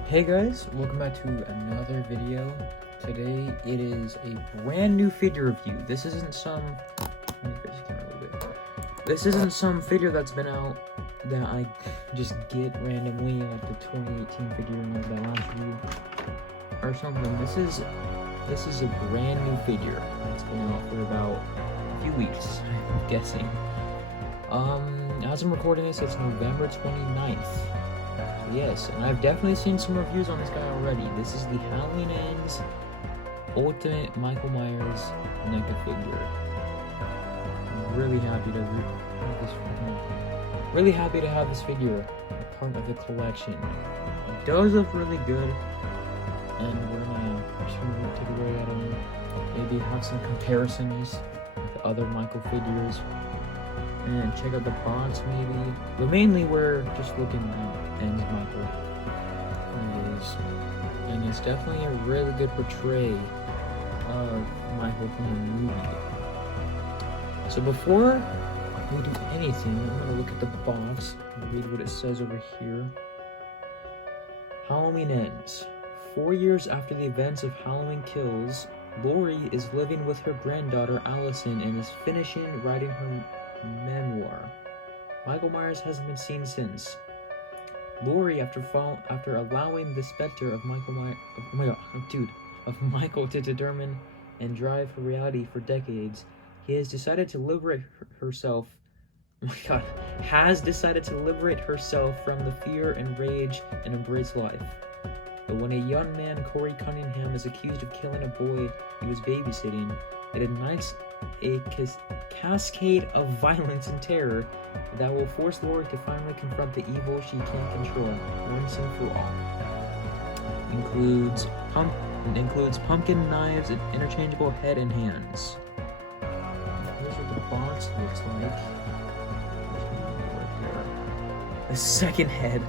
Hey guys, welcome back to another video. Today it is a brand new figure review. This isn't some let me fix the camera a little bit. This isn't some figure that's been out that I just get randomly, like the 2018 figure like that last review or something. This is a brand new figure. It's been out for about a few weeks, I'm guessing. As I'm recording this, it's November 29th. Yes, and I've definitely seen some reviews on this guy already. This is the Halloween Ends Ultimate Michael Myers Neca figure. I'm really happy to have this figure a part of the collection. It does look really good, and we're just gonna take a look at him. Maybe have some comparisons with other Michael figures, and check out the bots maybe. But mainly we're just looking at Ends Michael. And it's definitely a really good portray of Michael from the movie. So before we do anything, I'm gonna look at the box and read what it says over here. Halloween Ends. 4 years after the events of Halloween Kills, Laurie is living with her granddaughter Allison and is finishing writing her memoir. Michael Myers hasn't been seen since. Laurie, after allowing the specter of Michael to determine and drive her reality for decades, has decided to liberate herself from the fear and rage and embrace life. But when a young man, Corey Cunningham, is accused of killing a boy he was babysitting, it ignites a cascade of violence and terror that will force Laurie to finally confront the evil she can't control once and for all. Includes pumpkin knives and interchangeable head and hands. Here's what the box looks like. Right there. The second head.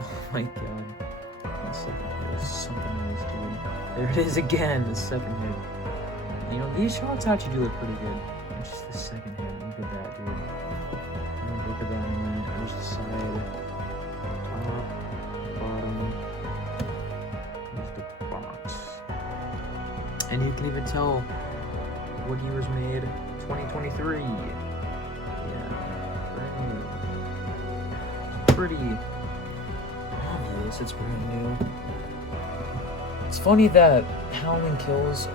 Oh my god. The second head is something else, dude. There it is again, the second head. You know, these shots actually do look pretty good. Just the second head. Look at that, dude. Look at that in a minute. There's the side, top, bottom. There's the box. And you can even tell what year was made. 2023. Yeah, brand new. Pretty obvious it's brand new. It's funny that Halloween Kills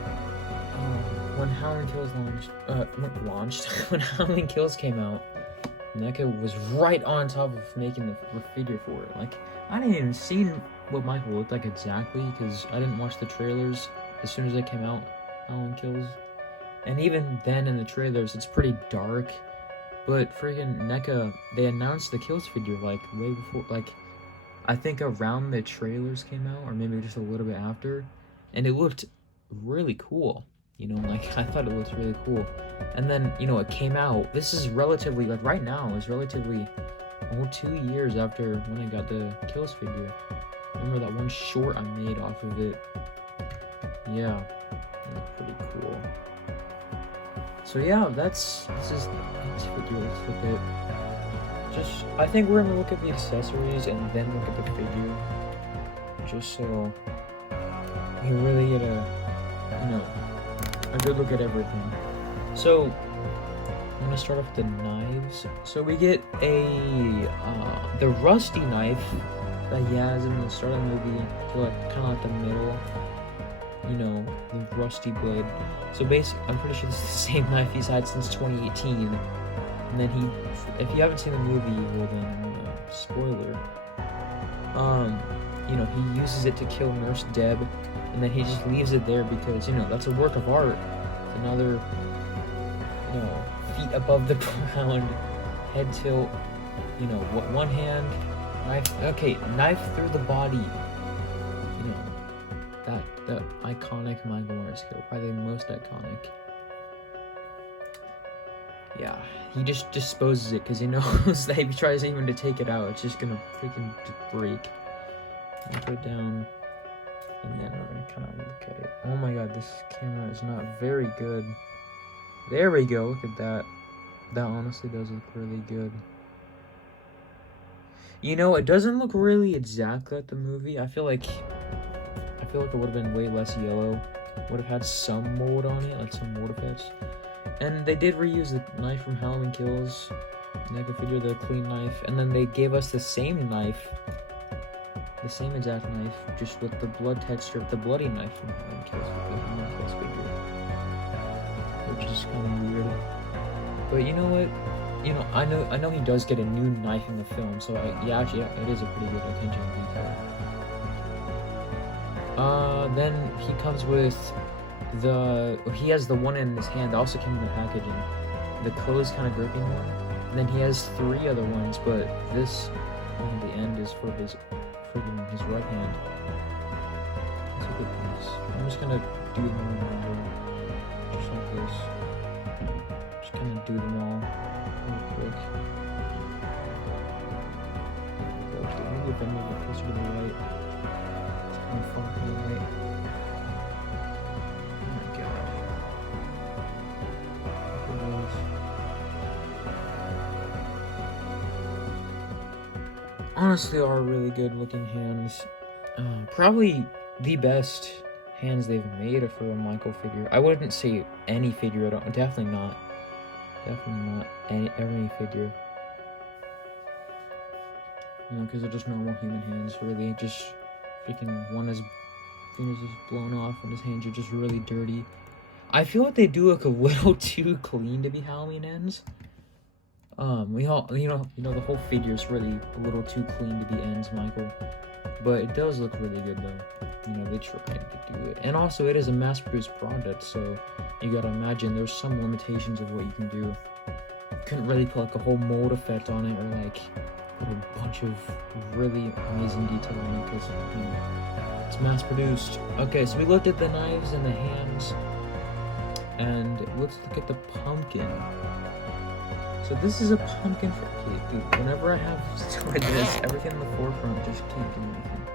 when Halloween Kills when Halloween Kills came out, Neca was right on top of making the figure for it. Like, I didn't even see what Michael looked like exactly, because I didn't watch the trailers as soon as they came out, Halloween Kills. And even then in the trailers, it's pretty dark. But friggin' Neca, they announced the Kills figure, like, way before, like, I think around the trailers came out, or maybe just a little bit after. And it looked really cool. You know, like, I thought it looked really cool. And then, you know, it came out. This is relatively, like, right now, is relatively, 2 years after when I got the Kills figure. Remember that one short I made off of it? Yeah, that's pretty cool. So yeah, this is Ends figure. Let's look at, I think we're gonna look at the accessories and then look at the figure. Just so we really get a good look at everything. So I'm gonna start off with the knives. So we get the rusty knife that he has in the start of the movie, to like kind of like the middle, you know, the rusty blade. So basically, I'm pretty sure this is the same knife he's had since 2018. And then if you haven't seen the movie, well then, spoiler. You know, he uses it to kill Nurse Deb, and then he just leaves it there because, you know, that's a work of art. It's another, you know, feet above the ground, head tilt, you know, one hand, knife through the body. You know, that iconic Michael Myers kill, probably the most iconic. Yeah, he just disposes it because he knows that if he tries even to take it out, it's just gonna freaking break. I'll put it down, and then we're gonna kind of look at it. Oh my god, this camera is not very good. There we go, look at that. That honestly does look really good. You know, it doesn't look really exactly like the movie. I feel like it would have been way less yellow. Would have had some mold on it, like some mold effects. And they did reuse the knife from Halloween Kills. Neca figure, the clean knife, and then they gave us the same knife, the same exact knife, just with the blood texture of the bloody knife from Halloween Kills with the Halloween Kills figure, which is kind of weird. But you know what? You know, I know he does get a new knife in the film, so yeah, actually, yeah, it is a pretty good attention to detail. Then he comes with he has the one in his hand that also came in the packaging, the closed kind of gripping one. And then he has 3 other ones, but this one at the end is for his right hand. It's a good piece. I'm just gonna do them in order, just like this. Just gonna do them all real quick. Maybe if I move it closer to the light, it's kind of far from the light. Oh my god. Look at those. Honestly, are really good looking hands. Probably the best hands they've made for a Michael figure. I wouldn't say any figure at all. Definitely not any figure. You know, because they're just normal human hands, really. Just freaking one his fingers is blown off and his hands are just really dirty. I feel like they do look a little too clean to be Halloween ends. We all, you know, the whole figure is really a little too clean to be ends, Michael. But it does look really good, though. You know, they tried to do it. And also, it is a mass-produced product, so you gotta imagine there's some limitations of what you can do. You couldn't really put, like, a whole mold effect on it, or, like, put a bunch of really amazing detail on it, because, you know, it's mass-produced. Okay, so we looked at the knives and the hands, and let's look at the pumpkin. So this is a pumpkin for Kate, dude. Whenever I have with this, everything in the forefront just can't do anything.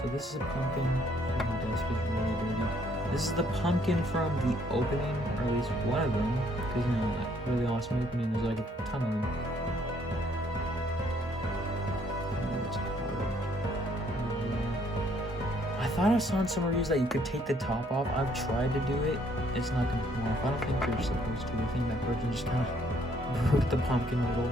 So this is a pumpkin. The desk is really dirty. This is the pumpkin from the opening, or at least one of them, because, you know, that really awesome opening. There's like a ton of them. I thought I saw in some reviews that you could take the top off. I've tried to do it. It's not gonna come off. I don't think you're supposed to. I think that person just kind of broke the pumpkin a little.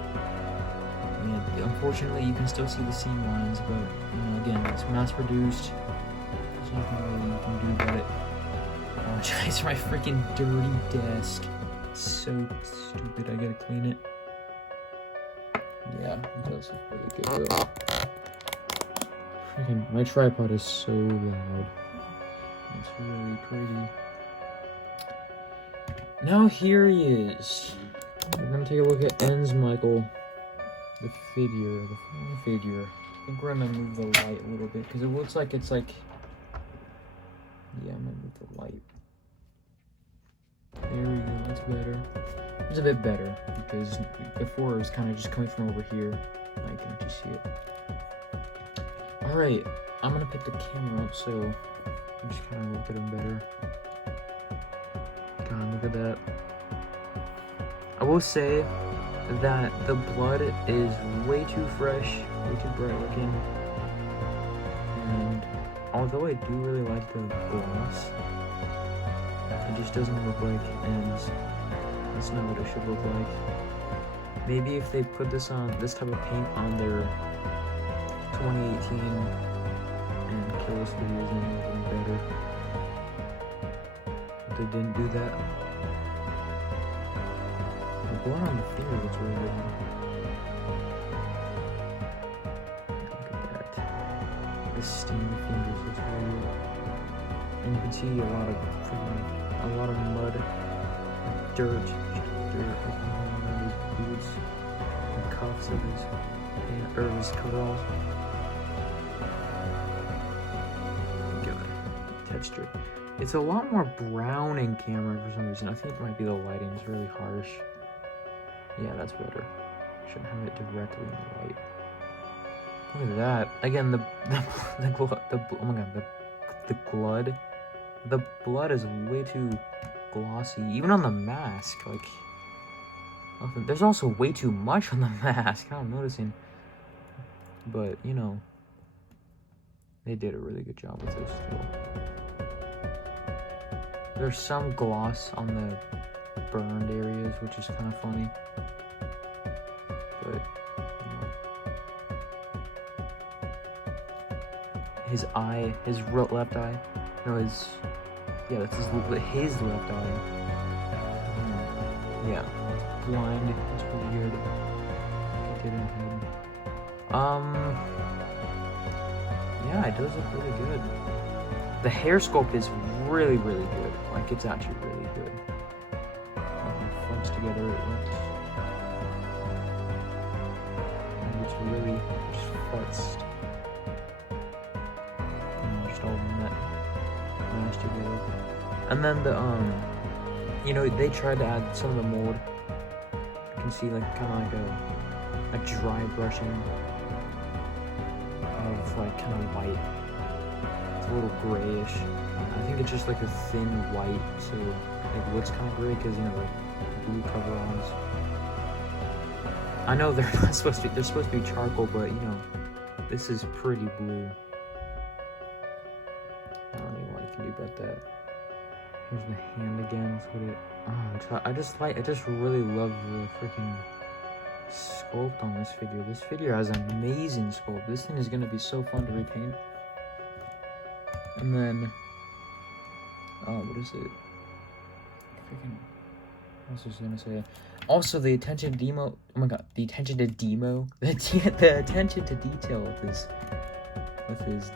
Yeah, unfortunately, you can still see the seam lines, but, you know, again, it's mass-produced. There's nothing really you can do about it. I apologize for my freaking dirty desk. It's so stupid. I gotta clean it. Yeah, it does look really good, though. Freaking, my tripod is so loud. It's really crazy. Now here he is. We're gonna take a look at Ends Michael. The full figure. I think we're gonna move the light a little bit because it looks like it's like. Yeah, I'm gonna move the light. There we go. That's better. It's a bit better because before it was kind of just coming from over here. Now you can actually see it. All right, I'm gonna pick the camera up so you just kind of look at him better. God, look at that. I will say that the blood is way too fresh, way too bright looking, and although I do really like the gloss, it just doesn't look like Ends. That's not what it should look like. Maybe if they put this type of paint on their 2018 and Kills figures, then it would have been better. But they didn't do that. The blood on the finger looks really good. Look at that. The stained fingers looks really good. And you can see a lot of mud, dirt around his boots, and cuffs of his coveralls. Texture. It's a lot more brown in camera for some reason. I think it might be the lighting. It's really harsh. Yeah, that's better. Shouldn't have it directly in the light. Look at that. Again, oh my god, the blood. The blood is way too glossy. Even on the mask, like, there's also way too much on the mask. I'm noticing. but you know, they did a really good job with this still. There's some gloss on the burned areas, which is kind of funny, but you know. His eye, his left eye, no, yeah, that's his left eye. Yeah, blind. That's pretty weird. Get in head. Yeah, it does look really good. The hair sculpt is really, really good. Like, it's actually really good. When it flips together, it looks. And it's really just futzed. And just all mashed together. And then the you know, they tried to add some of the mold. You can see like kind of like a dry brushing of like kind of white. It's a little grayish. I think it's just like a thin white, so it looks kind of gray because, you know, like blue coveralls. I know they're not supposed to. They're supposed to be charcoal, but you know, this is pretty blue. I don't know what you can do about that. Here's the hand again. That's what it. Oh, I just really love the freaking sculpt on this figure. This figure has amazing sculpt. This thing is gonna be so fun to repaint. And then, what is it? Freaking. What else was I gonna say? Also, the attention to demo. Oh my god, the attention to demo. The attention to detail with his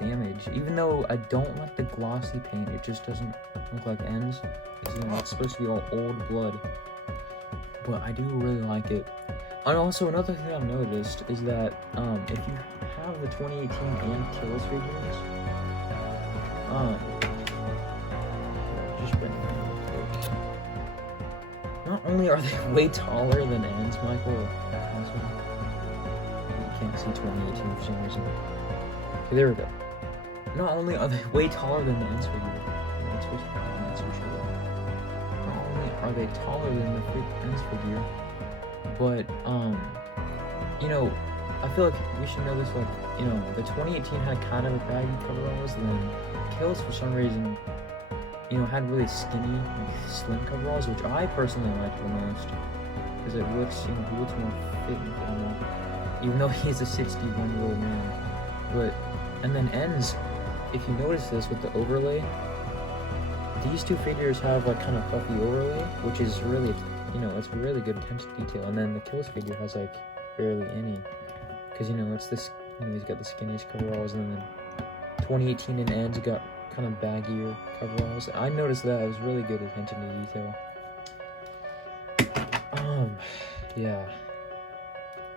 damage. Even though I don't like the glossy paint, it just doesn't look like ends. Because, you know, it's supposed to be all old blood. But I do really like it. And also, another thing I've noticed is that if you have the 2018 and Kills figures, just bring them in real quick. Not only are they way taller than ends, Michael. Also, you can't see 2018 for some reason. Okay, there we go. Not only are they way taller than the ends figure, that's for sure. Not only are they taller than the ends figure, but you know, I feel like we should know this. Like, you know, the 2018 had kind of a baggy coveralls, and then Kills for some reason, you know, had really skinny, like, slim coveralls, which I personally liked the most because it looks, you know, he looks more fit and formal, even though he's a 61-year-old man. But and then ends, if you notice this with the overlay, these two figures have like kind of puffy overlay, which is really, you know, it's really good attention to detail. And then the Kills figure has like barely any, because, you know, it's this, you know, he's got the skinniest coveralls, and then 2018 and ends got kind of baggier coveralls. I noticed that. It was really good attention to detail. Yeah.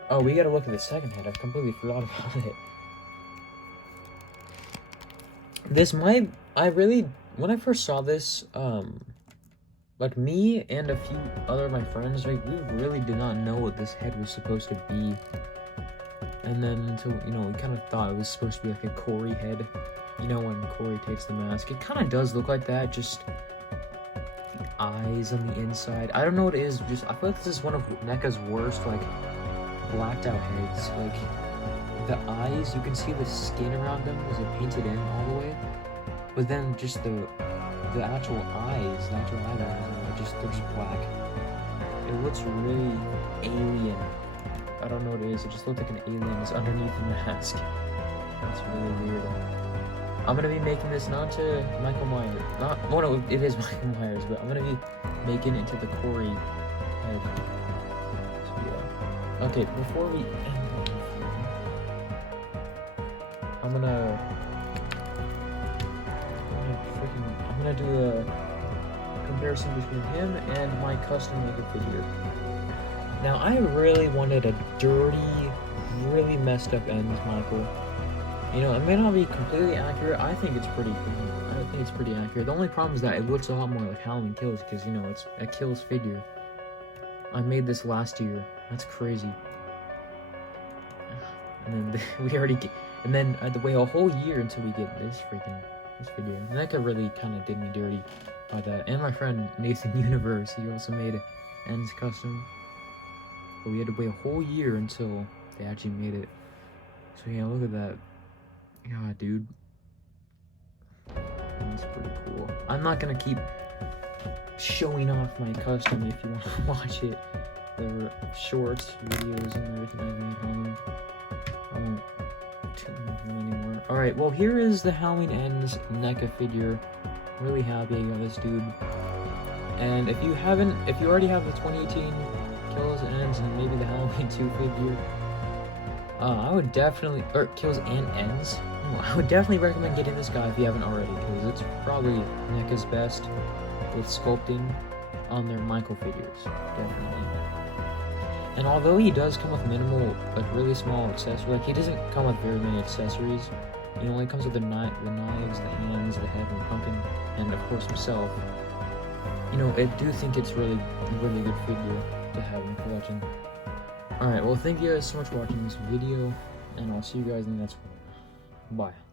Oh, we gotta look at the second head. I've completely forgot about it. This might, when I first saw this, like, me and a few other of my friends, like, we really did not know what this head was supposed to be. And then until, you know, we kind of thought it was supposed to be like a Corey head. You know, when Corey takes the mask, it kind of does look like that, just the eyes on the inside. I don't know what it is, just, I feel like this is one of NECA's worst, like, blacked out heads. Like, the eyes, you can see the skin around them is painted in all the way, but then just the actual eyes, the actual eyeballs, they're just black. It looks really alien. I don't know what it is. It just looked like an alien is underneath the mask. That's really weird. I'm gonna be making this not to Michael Myers. Well, no, it is Michael Myers, but I'm gonna be making it to the Corey head. So yeah. Okay, before we end, I'm gonna do a comparison between him and my custom Neca figure. Now, I really wanted a dirty, really messed up ends, Michael. You know, it may not be completely accurate. I think it's pretty accurate. The only problem is that it looks a lot more like Halloween Kills, because, you know, it's a Kills figure. I made this last year. That's crazy. And then we already get, and then I had to wait a whole year until we get this video. NECA really kind of did me dirty by that. And my friend Nathan Universe, he also made ends custom. But we had to wait a whole year until they actually made it. So yeah, look at that. Yeah, dude. That's pretty cool. I'm not gonna keep showing off my custom if you want to watch it. There were shorts, videos, and everything I made home. I won't tell you anymore. Alright, well here is the Halloween Ends NECA figure. Really happy I got this dude. And if you already have the 2018 Kills and Ends and maybe the Halloween 2 figure, I would definitely, or Kills and Ends, I would definitely recommend getting this guy if you haven't already, because it's probably NECA's best with sculpting on their Michael figures, definitely. And although he does come with minimal, like really small accessories, like he doesn't come with very many accessories, he only comes with the knives, the hands, the head, and the pumpkin, and of course himself. You know, I do think it's really good figure to have in collection. Alright, well thank you guys so much for watching this video, and I'll see you guys in the next one. Bye.